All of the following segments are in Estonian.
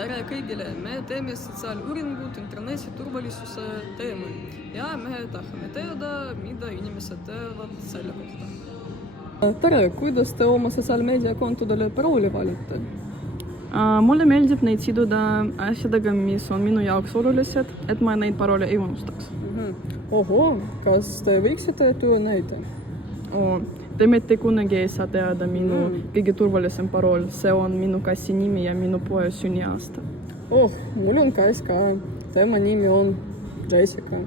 tere kõigile, me teeme sotsiaaluuringut interneti turvalisuse teemal ja me tahame teada, mida inimesed teavad selle kohta. Tere, kuidas te oma sotsiaalmeediakontodele parooli valite? Mulle meeldib neid siduda asjadega, mis on minu jaoks olulised, et ma neid paroole ei unustaks. Oho, kas te võiksite tuua näite? Te mitte kunagi ei saa teada minu kõige turvalisem parool, see on minu kassi nimi ja minu poe sünniaasta. Mul on kass ka, tema nimi on Jessica.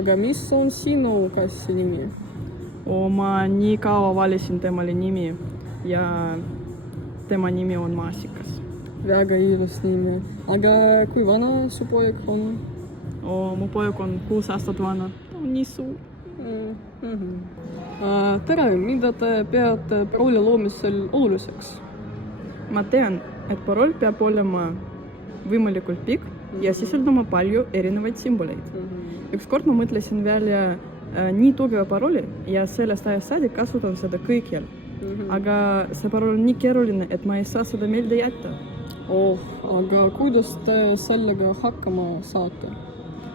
Aga mis on sinu kassi nimi? Ma nii kaua valisin temale nimi ja tema nimi on Maasikas. Väga ilus nimi. Aga kui vana su poeg on? Mu poeg on 6 aastat vana. Ta on nii suur. Tere, mida te peate parooli loomisel oluliseks? Ma tean, et parool peab olema võimalikult pikk ja sisaldama palju erinevaid sümboleid. Ükskord ma mõtlesin välja nii tugeva parooli ja sellest ajast saadik kasutan seda kõikjal. Aga see parool on nii keeruline, et ma ei saa seda meelde jätta. Aga kuidas te sellega hakkama saate?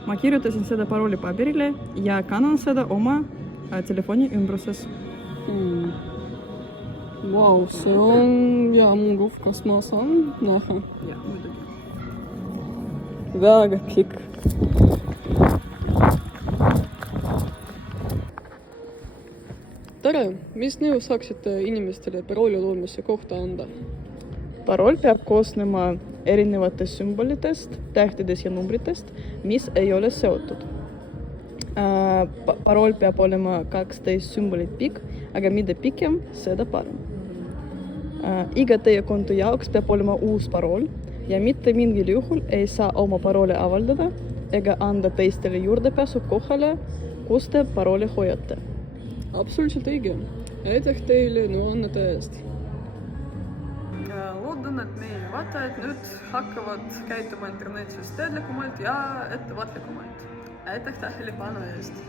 Ma kirjutasin seda parooli paberile ja kannan seda oma telefoni ümbruses. Vau, see on hea mugav, kas ma saan näha? Jah, muidugi. Väga pikk. Tere, mis nõu saaksite inimestele parooli loomise kohta anda? Parool peab koosnema erinevatest sümbolitest, tähtedest ja numbritest, mis ei ole seotud. Parool peab olema 12 sümbolit pikk, aga mida pikem, seda parem. Iga teie konto jaoks peab olema uus parool ja mitte mingil juhul ei saa oma paroole avaldada ega anda teistele juurdepääsu kohale, kus te parooli hoiate. Absoluutselt õige. Aitäh teile nõuannete eest. Loodan, et meie vaatajad nüüd hakkavad käituma internetis teadlikumalt ja ettevaatlikumalt. Aitäh tähelepanu eest!